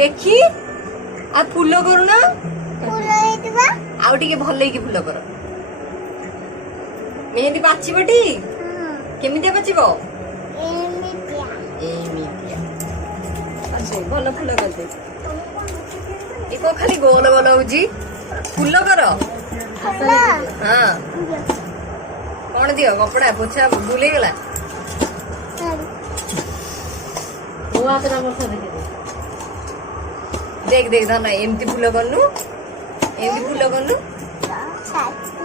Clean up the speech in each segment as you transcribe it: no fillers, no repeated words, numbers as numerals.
देखी आ फूल करूना फूल ହେଇଥିବା आउ टिके भल की फूल कर मेहंदी पाचिबटी केमितिया पाचिबो ଏମିତିଆ एमितिया अच्छे भल फूल कर दे एको खाली गोल गोल होजी फूल कर ଫୁଲ हां कौन दियो कपड़ा पोछा भूले गला वो आतरा वर्ष देखे देख देख धन एमती फूल करनु एमती फूल करनु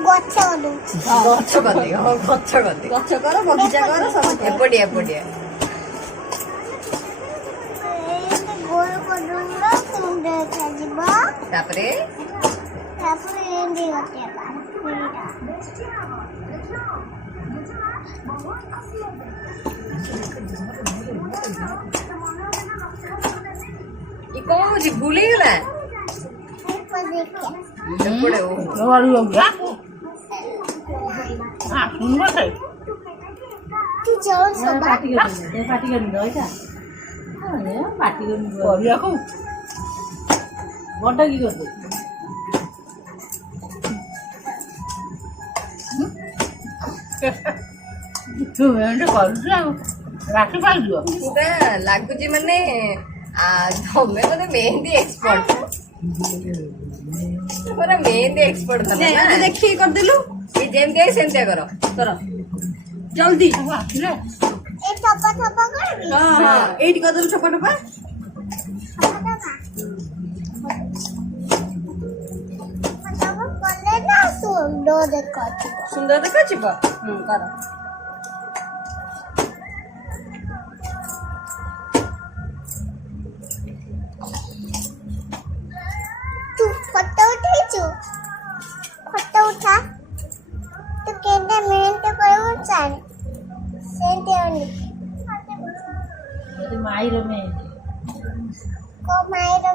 ଗଛ ଦଉଛି गछ कर दे हां गछ कर दे गछ कर बगीचा कर सब एपडिया एपडिया ଏମିତି ଗୋଲ କରିଦେଲେ ସୁନ୍ଦର ଦେଖାଯିବ तापरे ତାପରେ ଏମିତି ଗୋଟେ ପାଟିଟା ई कौन होजी भूले गला ଏଇଟା ଦେଖିଆ एपडे ओ वाली हो गया हां सुन मत ତୁ ଜୋର ସବା पार्टी कर दो इटा अरे पार्टी कर करिया को बंटा की कर दे तू एंड कर जा राखी पाई दियो पूरा लागुची माने तमे मते मेहंदी एक्सपर्ट पूरा मेहंदी एक्सपर्ट तमे ना देखी कर देलु ये जेमते सेमते करो कर जल्दी ଏ आखिले ଥପା ଥପା କରିବି हां हां एडी कर देलु छपा छपा ଥପା ଥପା କଲେ ନା ସୁନ୍ଦର ଦେଖାଯିବ सुंदर देखा छिपा कर ତୁ ଫଟୋ ଉଠେଇଛୁ ଫଟୋ ଉଠା ତୁ କେନ୍ତା ମେହେନ୍ଦି କରିବୁ ଚାଲ ସେମିତି ଆଣି माई रो में କୋ ମାଇର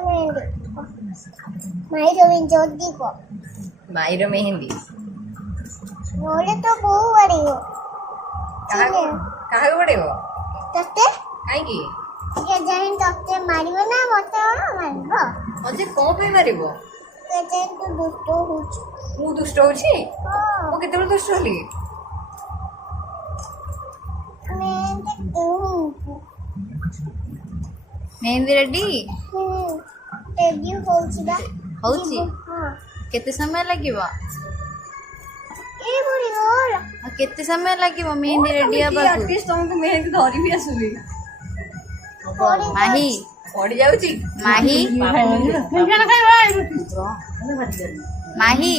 ମେହେନ୍ଦି ଜଲ୍ଦି କହ माइरो मेहंदी ନହେଲେ ତ ବୋଉ ବାଡ଼ିବ कहा पड़ेगो ତତେ काई की କେଜାଣି ତତେ ମାରିବ ନା ମତେ କଣ ମାରିବ मजे को पे मारिबो କେଜାଣି ତୁ ଦୁଷ୍ଟ ହଉଛୁ मु दुष्ट होची ହଁ ओ केते दुष्ट होली ମେହେନ୍ଦି କିଣିବୁ मेहंदी रेडी ରେଡି ହଉଛି ବା ହଉଛି? ହଁ केते समय ଲାଗିବ ଏ ବୁଢ଼ୀ ଗୋଲ ଆଉ କେତେ ସମୟ ଲାଗିବ मेहंदी रेडी ହବାକୁ आर्टिस्ट तुमको मेहंदी धरी भी आसुली माही पड़ी जाउची माही माही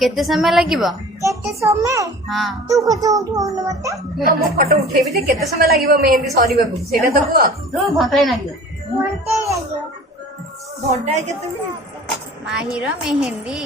केते समय ଲାଗିବ କେତେ ସମୟ ହଁ ତୁ ଖୋଜ ଉଠଉନୁ ମତେ तो मु फोटो उठेबी जे केते समय लागिवो मेहंदी सरीबाकू सेटा तो कुआ ଘଣ୍ଟେ ଲାଗିବ घंटा केते माहीर मेहंदी